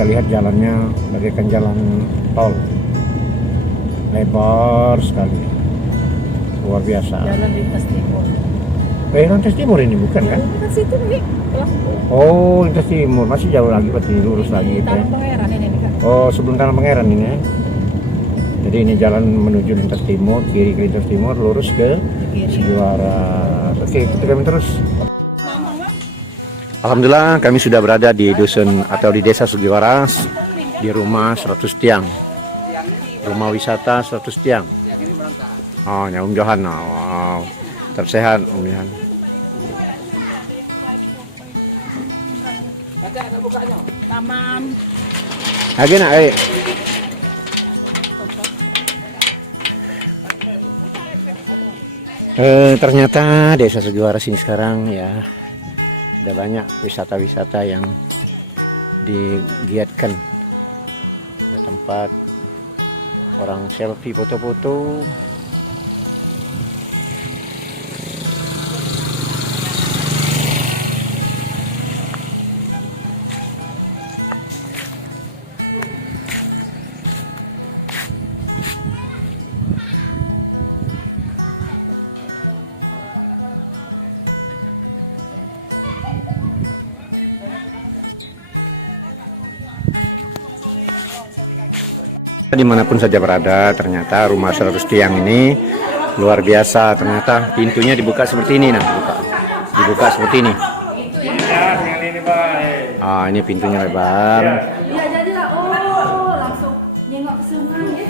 kita lihat jalannya bagaikan jalan tol, lebar sekali, luar biasa. Jalan lintas timur. Lintas timur ini bukan kan? Lintas situ nih, Lampu. Oh, lintas timur masih jauh lagi, berarti lurus lagi gitu ya. Tanah Pangeran ini kan. Oh, sebelum Tanah Pangeran ini ya. Jadi ini jalan menuju lintas timur, kiri ke lintas timur, lurus ke Sugiwaras. Oke, kita kami terus. Alhamdulillah kami sudah berada di dusun atau di desa Sugiwaras, di rumah 100 tiang, rumah wisata 100 tiang. Oh, ya Om Johan, wow, tersehat Om Johan. Taman. Lagi nak, ternyata desa Sugiwaras ini sekarang ya ada banyak wisata-wisata yang digiatkan. Ada tempat orang selfie, foto-foto. Dimanapun saja berada, ternyata rumah 100 tiang ini luar biasa. Ternyata pintunya dibuka seperti ini, nah, dibuka seperti ini. Ah, ini pintunya lebar. Iya jadilah, oh langsung nengok ke sungai.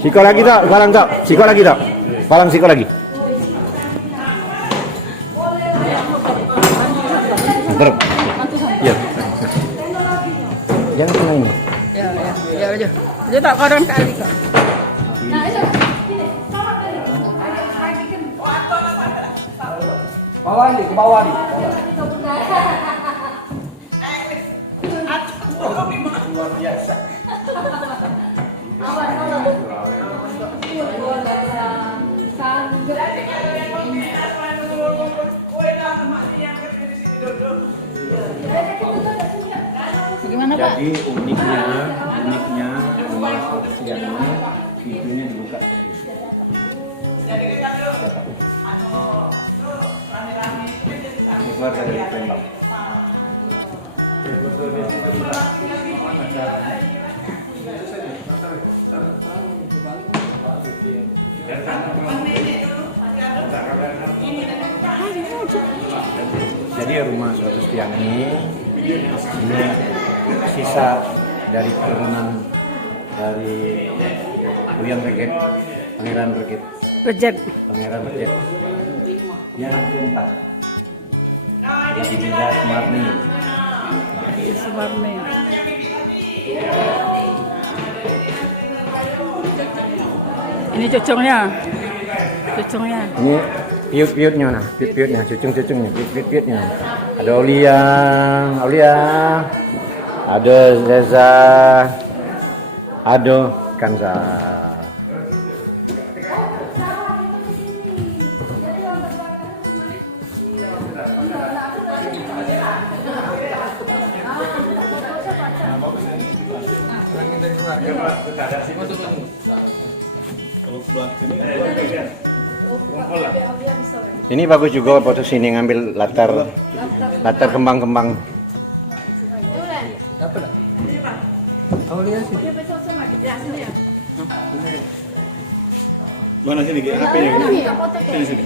Siko lagi tak, balang tak, siko lagi tak, balang siko lagi. Terus, ya. Jangan kena ini. Ya aja. Dia tak koran kali kok. Bawah nih, ke bawah nih. Luar biasa. Bagaimana Pak? Jadi uniknya rumah 100 tiang ini pintunya dibuka seperti ini. Ini keluarga dari Palembang. Jadi rumah 100 tiang ini sisa dari keturunan dari Uyang Reget, Pangeran Reget, Pangeran Reget yang keempat. Jadi Dinda Sumarni. Sumarni. Ini cucungnya. Ini piut-piutnya, nah, piut-piutnya, cucung-cucungnya, piut-piutnya. Ada Aulia, ada Zeza, ada Kanza. Ini bagus juga foto sini, ngambil latar kembang-kembang. Mana sini HP-nya? Sini.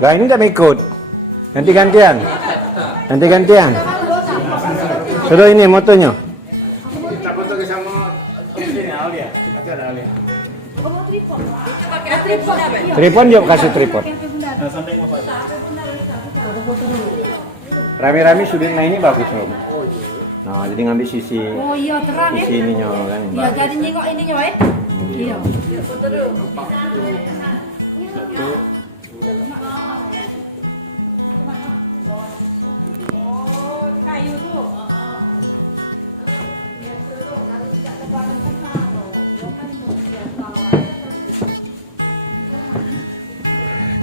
Nah ini tak ikut. Ganti-gantian. Sudah ini motonya. Kita foto sama sini Aulia. Ada Aulia. Tripod yuk, kasih tripod. Rame-rame sudutnya ini bagus loh. Nah, jadi ngambil sisi Oh iya terang ya. sisi ininya kan. Iya jadi nyengok ininya wae. Iya. Kayu tuh.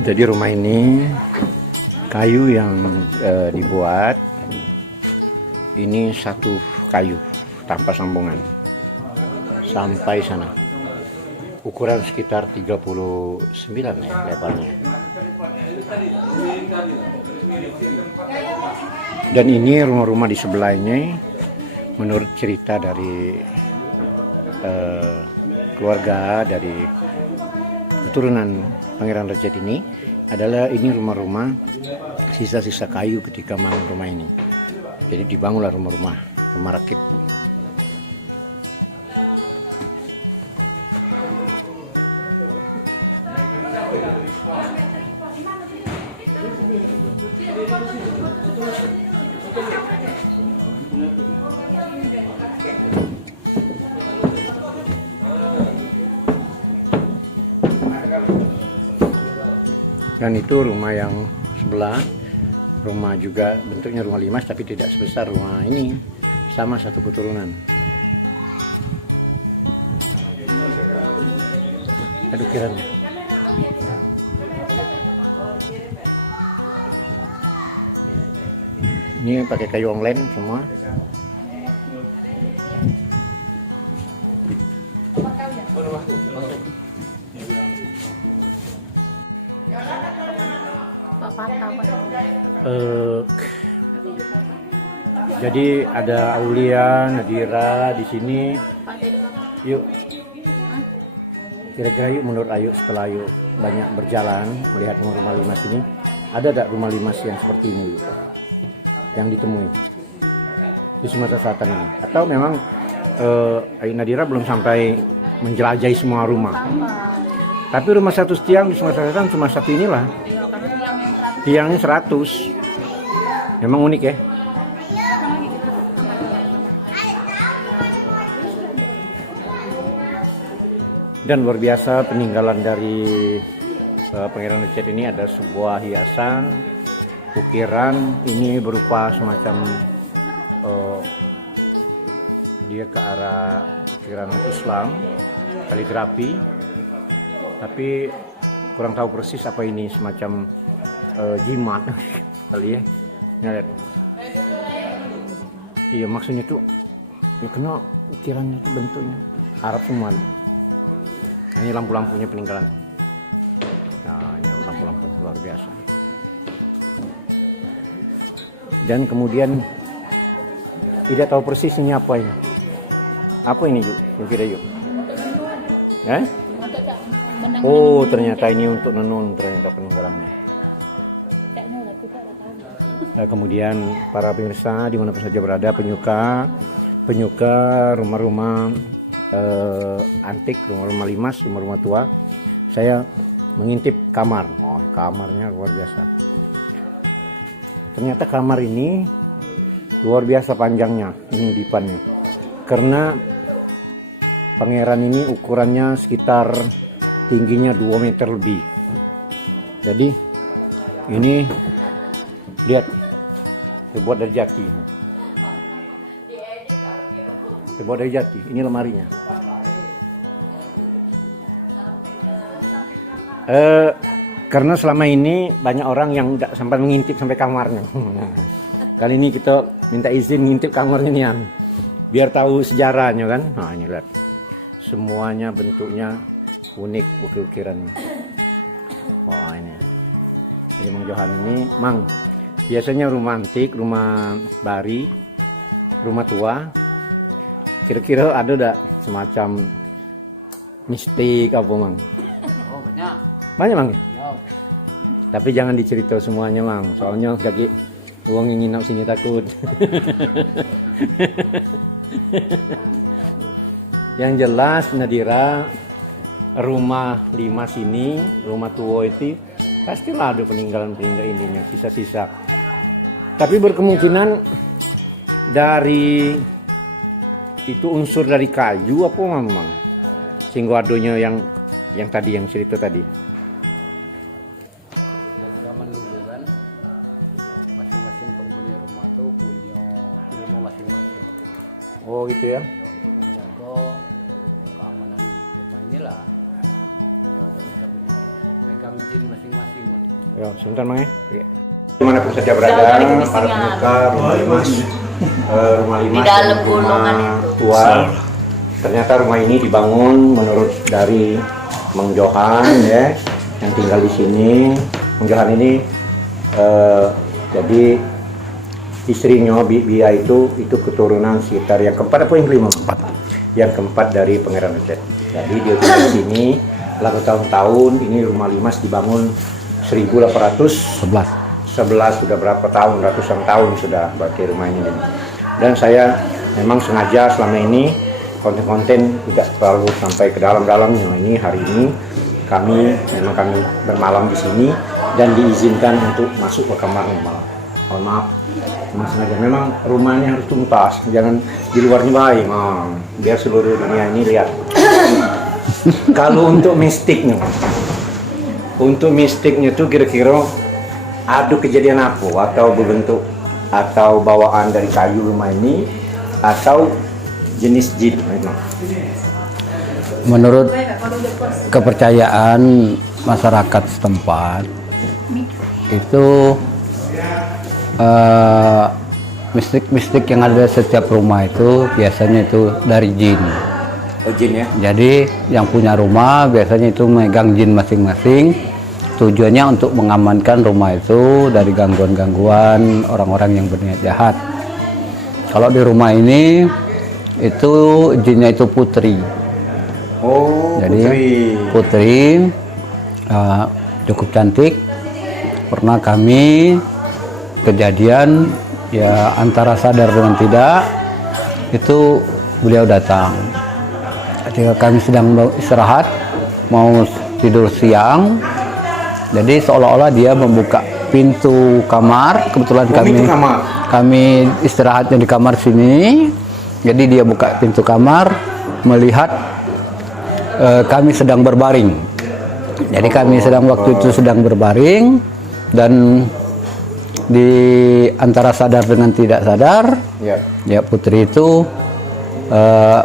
Jadi rumah ini kayu yang dibuat ini satu kayu tanpa sambungan sampai sana. Ukuran sekitar 39 ya lebarnya. Dan ini rumah-rumah di sebelahnya menurut cerita dari keluarga dari keturunan Pangeran Recet ini adalah ini rumah-rumah sisa-sisa kayu ketika bangun rumah ini. Jadi dibangunlah rumah-rumah, rumah rakit. Dan itu rumah yang sebelah, rumah juga bentuknya rumah limas tapi tidak sebesar rumah ini, sama satu keturunan. Aduh kiranya. Ini pakai kayu online semua. Jadi ada Aulia, Nadira di sini. Yuk, kira-kira yuk menurut Ayu setelah Ayu banyak berjalan melihat rumah limas ini, ada tak rumah limas yang seperti ini yuk, yang ditemui di Sumatera Selatan ini? Atau memang Ayu Nadira belum sampai menjelajahi semua rumah? Tapi rumah 100 tiang di Sumatera Selatan cuma satu inilah. Tiangnya 100. Memang unik ya. Dan luar biasa peninggalan dari Pangeran Recet ini ada sebuah hiasan ukiran ini berupa semacam dia ke arah ukiran Islam, kaligrafi, tapi kurang tahu persis apa ini, semacam jimat kali ya. Ini lihat. Iya maksudnya tuh ya kena ukirannya tuh bentuknya Arab semua. Nah, ini lampu-lampunya peninggalan. Nah, ini lampu-lampu luar biasa. Dan kemudian tidak tahu persis ini apa ini. Apa ini yuk? Kira yuk. Oh, ternyata ini untuk nenun ternyata peninggalannya. Kemudian para pemirsa dimanapun saja berada, penyuka rumah-rumah antik, rumah-rumah limas, rumah-rumah tua, saya mengintip kamar. Oh, kamarnya luar biasa. Ternyata kamar ini luar biasa panjangnya, ini dipannya. Karena pangeran ini ukurannya sekitar tingginya 2 meter lebih. Jadi ini lihat, terbuat dari jati. Terbuat dari jati. Ini lemarinya. Karena selama ini banyak orang yang tidak sampai mengintip sampai kamarnya. Kali ini kita minta izin mengintip kamarnya nih, biar tahu sejarahnya kan. Nah ini lihat, semuanya bentuknya unik ukir-ukirannya. Wah ini. Jadi Mang Johan ini, Mang, biasanya rumah antik, rumah bari, rumah tua. Kira-kira ada tak semacam mistik apa Mang? Oh banyak. Banyak Mang? Ya. Tapi jangan dicerita semuanya Mang, soalnya kaki uang yang nginap sini takut. Yang jelas Nadira, rumah limas ini, rumah tua itu Pastilah ada peninggalan-peninggalan ininya, sisa-sisa. Tapi berkemungkinan dari itu unsur dari kayu apa memang? Sehingga adonya yang tadi yang cerita tadi. Zaman dulu kan masing-masing penghuni rumah tuh punya ilmu masing-masing. Oh gitu ya. Ya, untuk menjaga keamanan rumah inilah. Ya, bisa megang jin masing-masing. Ya, sebentar Mang ya. Oke. Dimanapun saja berada, para pemuka rumah Limas, rumah Limas Di dalam dan gulungan rumah itu. tua. Ternyata rumah ini dibangun menurut dari Mang Johan ya, yang tinggal di sini. Mang Johan ini jadi istrinya Bia itu keturunan sekitar yang keempat apa yang kelima? Yang keempat dari Pangeran Aceh. Jadi dia tinggal di sini selama tahun-tahun. Ini rumah Limas dibangun 1811, sudah berapa tahun, ratusan tahun sudah berarti rumah ini. Dan saya memang sengaja selama ini konten-konten tidak terlalu sampai ke dalam-dalamnya. Ini hari ini kami bermalam di sini dan diizinkan untuk masuk ke kamarnya malam. Mohon maaf, memang sengaja. Memang rumahnya harus tuntas, jangan di luarnya baik, biar seluruh dunia ini lihat. Kalau untuk mistiknya tuh kira-kira ada kejadian apa atau berbentuk atau bawaan dari kayu rumah ini atau jenis jin memang. Menurut kepercayaan masyarakat setempat itu mistik-mistik yang ada setiap rumah itu biasanya itu dari jin. Oh, jin ya. Jadi yang punya rumah biasanya itu megang jin masing-masing. Tujuannya untuk mengamankan rumah itu dari gangguan-gangguan orang-orang yang berniat jahat. Kalau di rumah ini itu jinnya itu putri. Oh, Jadi putri cukup cantik. Pernah kami kejadian ya antara sadar dengan tidak itu beliau datang. Ketika kami sedang istirahat mau tidur siang, jadi seolah-olah dia membuka pintu kamar. Kebetulan kami istirahatnya di kamar sini. Jadi dia buka pintu kamar, melihat kami sedang berbaring. Jadi kami waktu itu sedang berbaring dan di antara sadar dengan tidak sadar, ya putri itu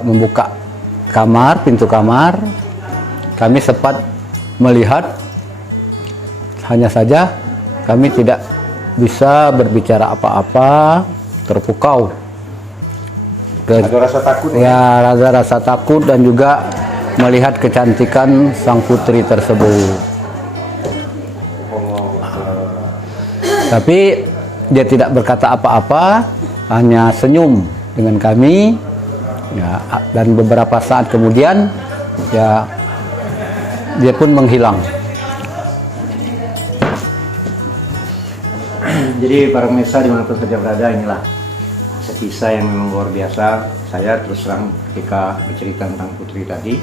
membuka pintu kamar. Kami sempat melihat, hanya saja kami tidak bisa berbicara apa-apa, terpukau. Ada rasa takut ya? Ada rasa takut dan juga melihat kecantikan sang putri tersebut. Tapi dia tidak berkata apa-apa, hanya senyum dengan kami. Ya, dan beberapa saat kemudian ya dia pun menghilang. Jadi para pemirsa dimanapun saja berada, inilah kisah yang memang luar biasa. Saya terus terang ketika bercerita tentang putri tadi,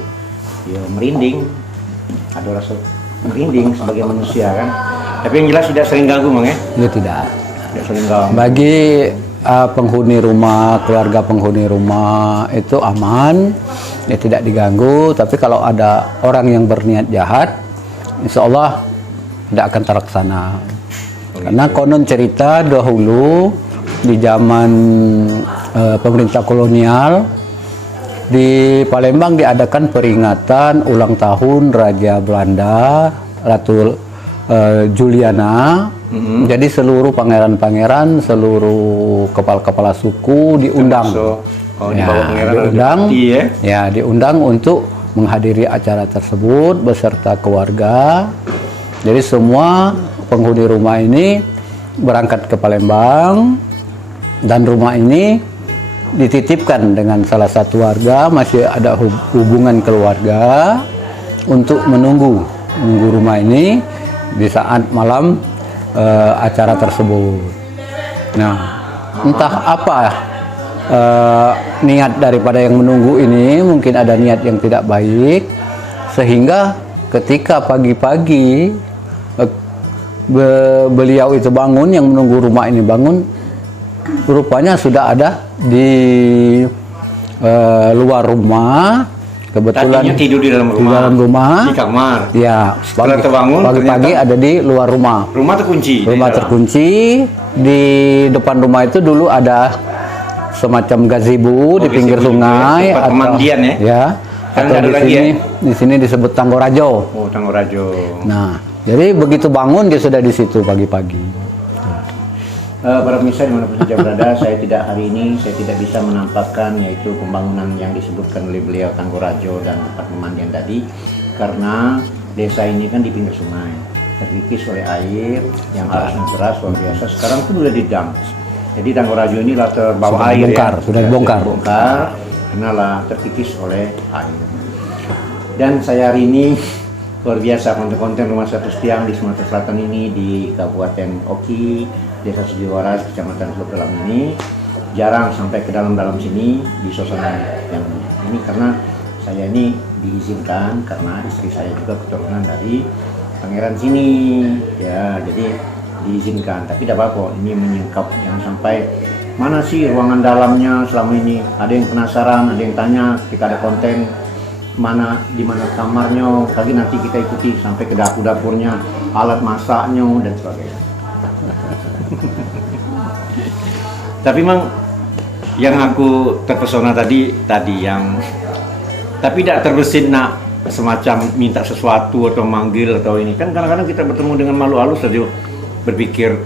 ya merinding, ada rasa merinding sebagai manusia kan. Tapi yang jelas tidak sering ganggu Mang ya? Ya tidak sering ganggu. Bagi penghuni rumah, keluarga penghuni rumah itu aman, ya tidak diganggu. Tapi kalau ada orang yang berniat jahat, insya Allah tidak akan terlaksana. Karena konon cerita dahulu di zaman pemerintah kolonial di Palembang diadakan peringatan ulang tahun Raja Belanda Ratu Juliana. Jadi seluruh pangeran-pangeran, seluruh kepala-kepala suku diundang. Diundang untuk menghadiri acara tersebut beserta keluarga. Jadi semua penghuni rumah ini berangkat ke Palembang dan rumah ini dititipkan dengan salah satu warga, masih ada hubungan keluarga untuk menunggu rumah ini di saat malam acara tersebut. Nah, entah apa niat daripada yang menunggu ini, mungkin ada niat yang tidak baik, sehingga ketika pagi-pagi beliau itu bangun, yang menunggu rumah ini bangun, rupanya sudah ada di luar rumah. Kebetulan Tadinya tidur di dalam rumah. Di dalam rumah. Di kamar. Ya, Setelah terbangun, pagi-pagi ternyata ada di luar rumah. Rumah terkunci. Rumah di dalam. terkunci. Di depan rumah itu dulu ada semacam gazebo di pinggir gazebo juga ya, sungai, tempat pemandian ya. Ya. Kan Atau nggak ada di lagi sini, ya? di sini disebut Tanggorajo. Oh, Tanggorajo. Nah, jadi begitu bangun dia sudah di situ pagi-pagi. Para pemirsa dimanapun saja berada, saya tidak bisa menampakkan yaitu pembangunan yang disebutkan oleh beliau Tanggorajo dan tempat pemandian tadi, karena desa ini kan di pinggir sungai, terkikis oleh air yang arusnya deras luar biasa. Sekarang pun sudah didam. Jadi Tanggorajo ini latar bawah air Sudah dibongkar. karena lah terkikis oleh air. Dan saya hari ini luar biasa, konten-konten rumah 100 tiang di Sumatera Selatan ini, di Kabupaten Oki, Desa Sugiwaras, Kecamatan Teluk Dalam ini jarang sampai ke dalam-dalam sini di suasana yang ini, karena saya ini diizinkan karena istri saya juga keturunan dari pangeran sini ya, jadi diizinkan. Tapi tidak apa-apa, ini menyingkap, jangan sampai mana sih ruangan dalamnya selama ini. Ada yang penasaran, ada yang tanya ketika ada konten di mana kamarnya, kali nanti kita ikuti sampai ke dapurnya, alat masaknya dan sebagainya. Tapi memang yang aku terpesona tadi yang tapi tidak terbesit nak semacam minta sesuatu atau manggil atau ini, kan kadang-kadang kita bertemu dengan malu halus saja berpikir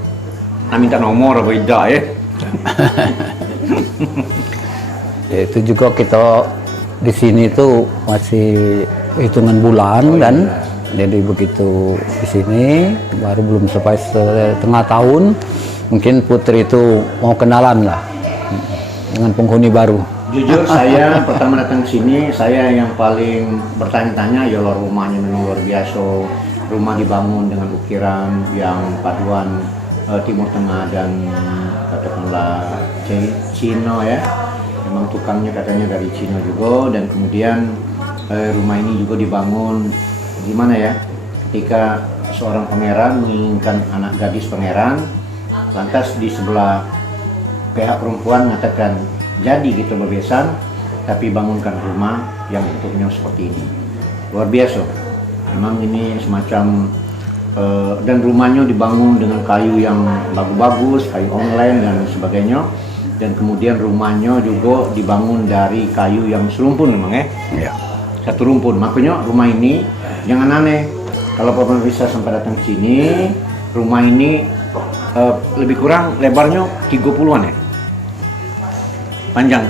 nak minta nomor apa tidak ya. Ya, itu juga kita di sini tuh masih hitungan bulan kan. Jadi begitu di sini baru belum sampai setengah tahun, mungkin Putri itu mau kenalan lah dengan penghuni baru. Jujur saya pertama datang ke sini, saya yang paling bertanya-tanya, ya rumahnya memang luar biasa. Rumah dibangun dengan ukiran yang paduan Timur Tengah dan katakanlah Cina ya. Memang tukangnya katanya dari Cina juga, dan kemudian rumah ini juga dibangun gimana ya, ketika seorang pangeran menginginkan anak gadis pangeran, lantas di sebelah pihak perempuan mengatakan, jadi gitu bebesan, tapi bangunkan rumah yang bentuknya seperti ini. Luar biasa, memang ini semacam dan rumahnya dibangun dengan kayu yang bagus-bagus, kayu online dan sebagainya, dan kemudian rumahnya juga dibangun dari kayu yang serumpun memang ya. Satu rumpun. Makanya rumah ini jangan aneh. Kalau Bapak bisa sampai datang ke sini, rumah ini lebih kurang lebarnya 30-an ya. Panjang,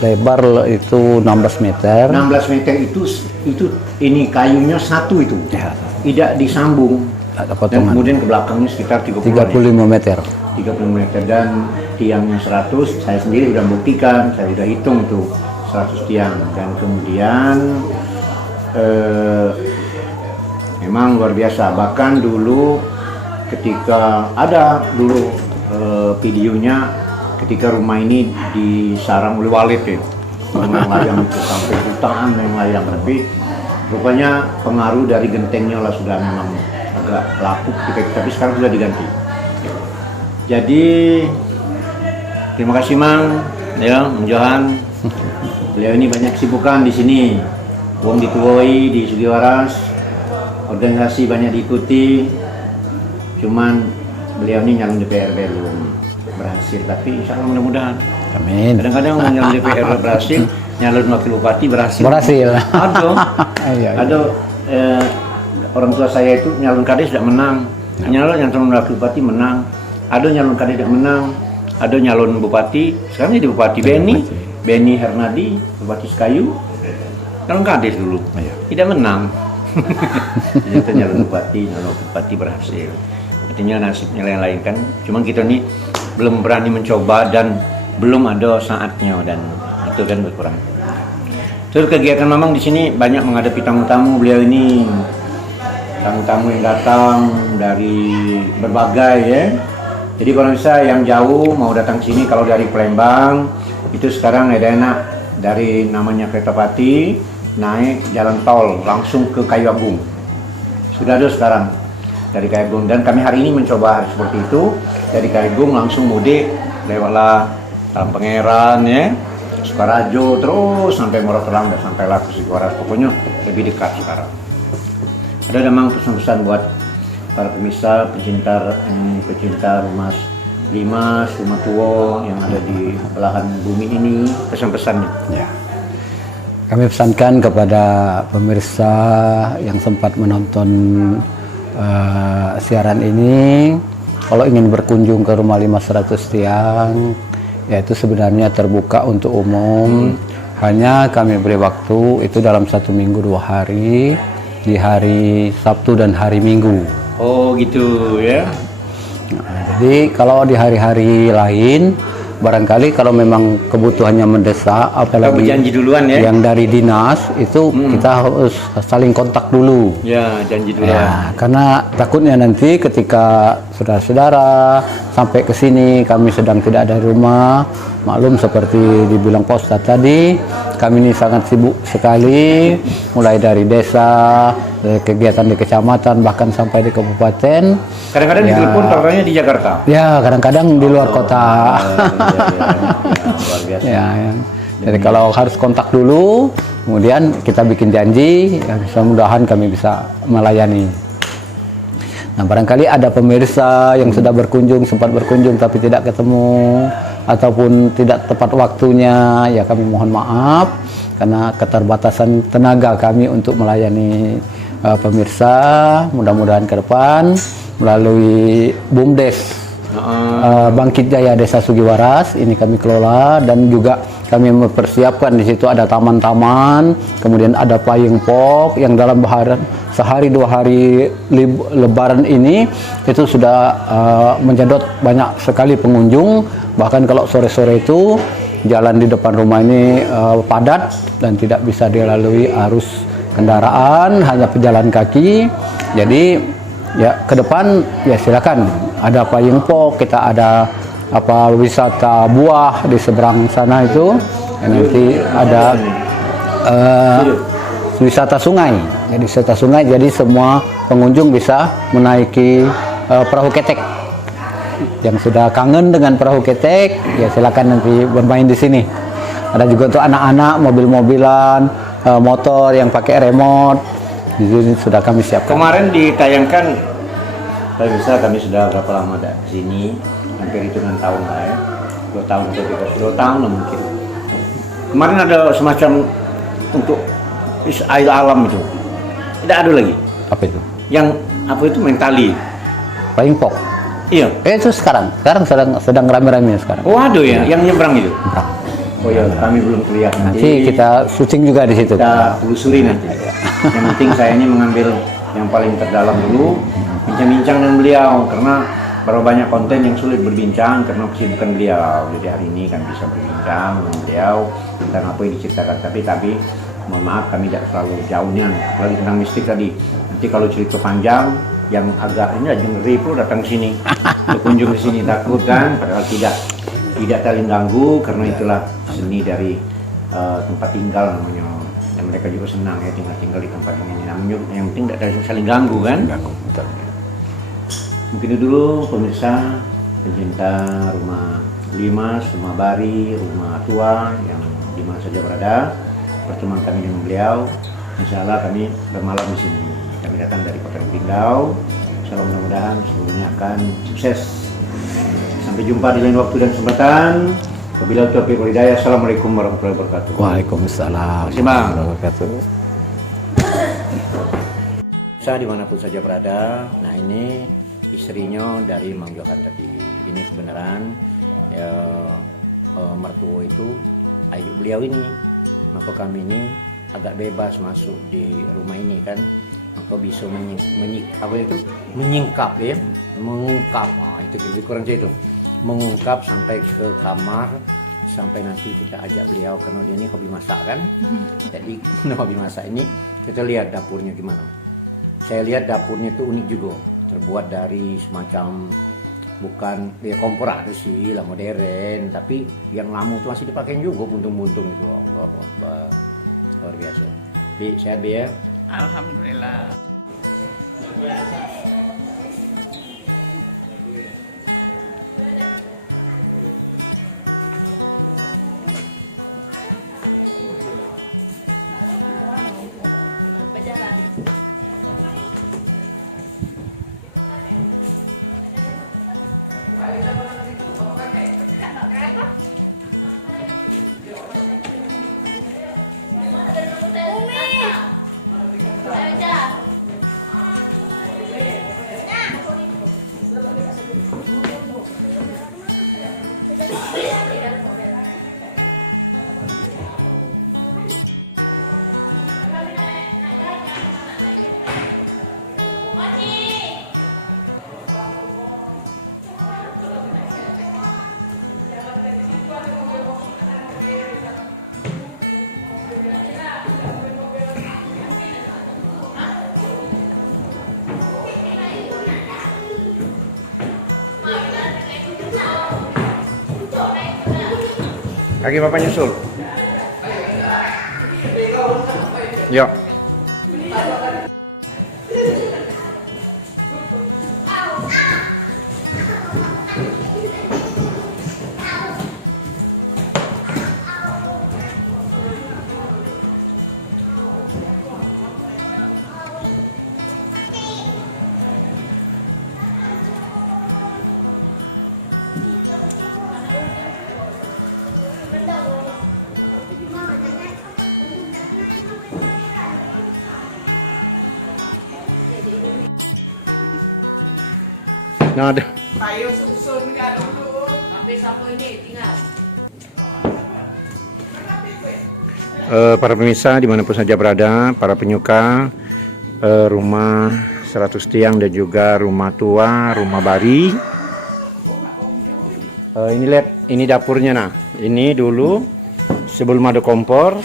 lebar itu 16 meter. 16 meter itu ini kayunya satu itu. Ya, tidak disambung. ada Dan potongan. kemudian ke belakangnya sekitar 35 meter. 30 meter dan tiangnya 100. Saya sendiri sudah buktikan, saya sudah hitung tuh 100 tiang, dan kemudian memang luar biasa. Bahkan dulu ketika ada dulu videonya ketika rumah ini disarang oleh Walid ya, layang itu sampai jutaan yang layang, tapi rupanya pengaruh dari gentengnya lah sudah memang agak lapuk, tapi sekarang sudah diganti. Jadi terima kasih Mang ya, Mang Johan. Beliau ini banyak kesibukan di sini, wong dituai di Sugiwaras, organisasi banyak diikuti. Cuman beliau ini nyalon DPR belum berhasil, tapi insya Allah mudah-mudahan. Amin. Kadang-kadang nyalon DPR berhasil, nyalon wakil bupati berhasil. Ada orang tua saya itu nyalon kades tidak menang, nyalon wakil bupati menang, ada nyalon kades tidak menang, ada nyalon bupati, sekarang jadi bupati Beni Hernadi, Bupati Sekayu, nyalon kades dulu, tidak menang. Ternyata nyalon bupati berhasil. Artinya nasibnya yang lain kan. Cuman kita nih belum berani mencoba dan belum ada saatnya, dan itu kan berkurang. Terus kegiatan Mamang di sini banyak menghadapi tamu-tamu beliau ini. Tamu-tamu yang datang dari berbagai ya. Jadi kalau misalnya yang jauh mau datang sini, kalau dari Palembang itu sekarang ada enak dari namanya Kertapati naik jalan tol langsung ke Kayu Agung. Sudah ada sekarang. dari Kaigung, dan kami hari ini mencoba seperti itu. Dari Kaigung langsung mudik lewatlah Pangeran ya, Sukarajo, terus sampai Morotalang dan sampailah ke Sugiwaras. Pokoknya lebih dekat sekarang. Ada memang pesan-pesan buat para pemirsa pecinta rumah Limas, rumah tua yang ada di belahan bumi ini, pesan-pesannya. Ya. Kami pesankan kepada pemirsa yang sempat menonton siaran ini, kalau ingin berkunjung ke rumah Limas 100 tiang, yaitu sebenarnya terbuka untuk umum. Hanya kami beri waktu itu dalam 1 minggu 2 hari, di hari Sabtu dan hari Minggu. Oh gitu ya. Nah, jadi kalau di hari-hari lain, barangkali kalau memang kebutuhannya mendesak, apalagi janji duluan ya. yang dari dinas itu kita harus saling kontak dulu. Ya, janji duluan. Ya, karena takutnya nanti ketika saudara-saudara sampai ke sini kami sedang tidak ada di rumah, maklum seperti dibilang Pak Ustadz tadi, kami ini sangat sibuk sekali, mulai dari desa, dari kegiatan di kecamatan, bahkan sampai di kabupaten. Kadang-kadang Ya. ditelepon katanya di Jakarta. Ya, kadang-kadang di luar kota. Luar biasa. Ya, ya. Jadi kalau harus kontak dulu, kemudian kita bikin janji, ya mudah-mudahan kami bisa melayani. Nah, barangkali ada pemirsa yang sudah sempat berkunjung tapi tidak ketemu, ataupun tidak tepat waktunya, ya kami mohon maaf karena keterbatasan tenaga kami untuk melayani pemirsa. Mudah-mudahan ke depan melalui BUMDes Bangkit Jaya Desa Sugiwaras ini kami kelola, dan juga kami mempersiapkan di situ ada taman-taman, kemudian ada payung pok yang dalam sehari 2 hari Lebaran ini itu sudah menjadot banyak sekali pengunjung. Bahkan kalau sore-sore itu jalan di depan rumah ini padat dan tidak bisa dilalui arus kendaraan, hanya pejalan kaki. Jadi ya ke depan ya silakan, ada payung pok, kita ada wisata buah di seberang sana itu, ya, nanti ada wisata sungai. Jadi wisata sungai, jadi semua pengunjung bisa menaiki perahu ketek. Yang sudah kangen dengan perahu ketek, ya silakan nanti bermain di sini. Ada juga untuk anak-anak, mobil-mobilan, motor yang pakai remote. Di sini sudah kami siapkan. Kemarin ditayangkan, bisa kami sudah berapa lama ada di sini, hampir hitungan tahun lah ya, 2 tahun atau 2 tahun lah mungkin. Kemarin ada semacam untuk air alam itu, tidak ada lagi. Apa itu? Yang apa itu main tali? Payung pok. Iya. Itu sekarang sedang rame-rame sekarang. Oh ada ya, yang nyebrang itu. Nyebrang. Oh ya, kami belum kelihatan. Nanti kita syuting juga di situ. Kita telusuri nanti. Yang penting saya ini mengambil yang paling terdalam dulu, bincang-bincang dengan beliau, karena berapa banyak konten yang sulit berbincang karena kesibukan beliau. Jadi hari ini kami bisa berbincang dengan beliau tentang apa yang diceritakan. Tapi mohon maaf kami tidak terlalu jauhnya, apalagi tentang mistik tadi. Nanti kalau cerita panjang yang agak ini aja ngeri pun datang ke sini, berkunjung ke sini, takut kan? Padahal tidak saling ganggu, karena itulah seni dari tempat tinggal namanya. Dan mereka juga senang ya tinggal di tempat ini. Namanya yang penting tidak ada saling ganggu kan? Betul. Mungkin itu dulu pemirsa pencinta rumah Limas, rumah Bari, rumah tua yang di mana saja berada, pertemuan kami dengan beliau. Insya Allah kami bermalam di sini. Kami datang dari Kota Pinggau. Insya Allah mudah-mudahan seluruhnya akan sukses. Sampai jumpa di lain waktu dan kesempatan. Wabillahi taufiq wal hidayah. Assalamualaikum warahmatullahi wabarakatuh. Waalaikumsalam. Terima kasih, Bang. warahmatullahi wabarakatuh. Saya dimanapun saja berada. Nah ini istrinya dari Mang Johan tadi. Ini kebenaran ya, mertua itu ayah beliau ini. Maka kami ini agak bebas masuk di rumah ini kan. Maka bisa menyingkap ya, mengungkap. Nah, itu lebih kurang itu. Mengungkap sampai ke kamar, sampai nanti kita ajak beliau karena dia ini hobi masak kan. Jadi hobi masak ini kita lihat dapurnya gimana. Saya lihat dapurnya itu unik juga, terbuat dari semacam bukan ya kompor ada sih lah modern, tapi yang lama itu masih dipakai juga buntung-buntung itu. Allah Akbar, luar biasa. Bi, sehat Bi ya? Alhamdulillah. Kaki Bapak nyusul. Yuk. Nah, ada. Ayo susun ya dulu. Tapi sapu ini tinggal. Para pemirsa dimanapun saja berada, para penyuka rumah 100 tiang dan juga rumah tua, rumah bari. Ini lihat, ini dapurnya. Nah, ini dulu sebelum ada kompor,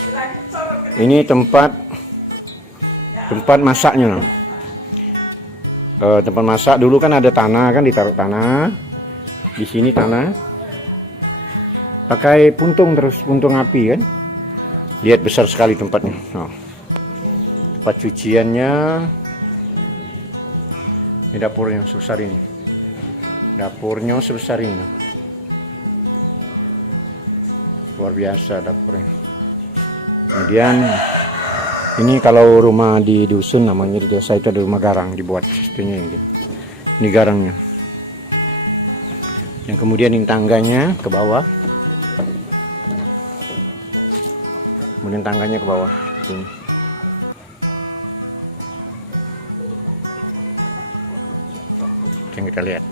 ini tempat masaknya. Nah. Tempat masak dulu kan ada tanah, kan ditaruh tanah. Di sini tanah. Pakai puntung terus, puntung api kan. Lihat besar sekali tempatnya. Nah, tempat cuciannya. Ini dapurnya sebesar ini. Dapurnya sebesar ini. Luar biasa dapurnya. Kemudian ini kalau rumah di dusun namanya, di desa itu ada rumah garang dibuat sistemnya ini. Ini garangnya. Yang kemudian ini tangganya ke bawah. Kemudian tangganya ke bawah. Ini. Yang kita lihat.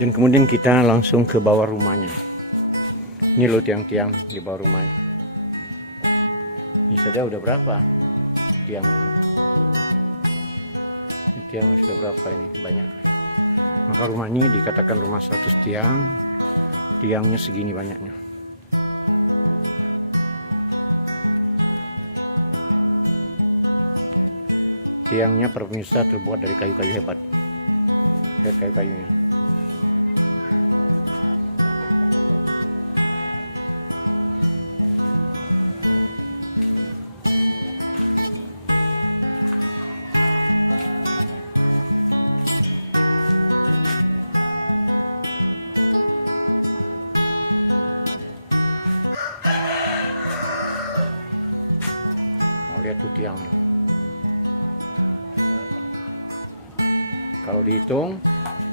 Dan kemudian kita langsung ke bawah rumahnya. Ini loh tiang-tiang di bawah rumahnya. Ini saja udah berapa tiang? Ini tiang sudah berapa ini? Banyak. Maka rumah ini dikatakan rumah 100 tiang. Tiangnya segini banyaknya. Tiangnya para pemirsa terbuat dari kayu-kayu hebat. Lihat kayu-kayunya. Lihat tuh tiangnya. Kalau dihitung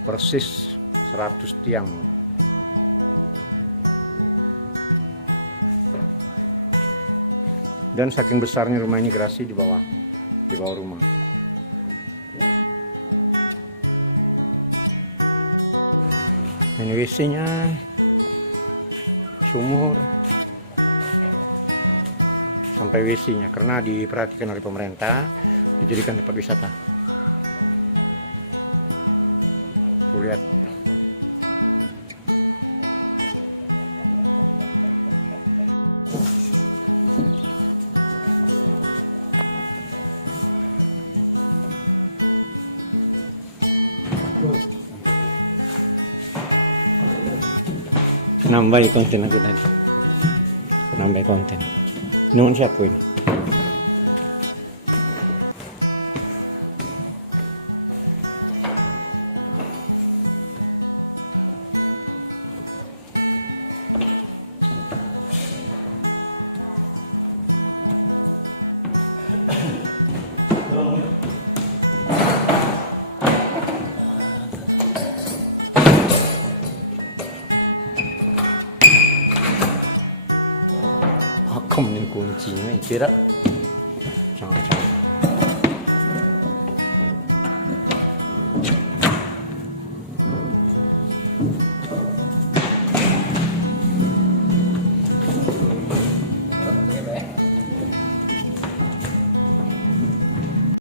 persis 100 tiang. Dan saking besarnya rumah ini gerasi di bawah rumah. Ini WC-nya, sumur. Sampai WC-nya karena diperhatikan oleh pemerintah dijadikan tempat wisata. Tuh lihat. Nambah konten aku tadi. Nambah konten. Nuhun siapa ini? Không nên cuồng chỉ mấy kia đó.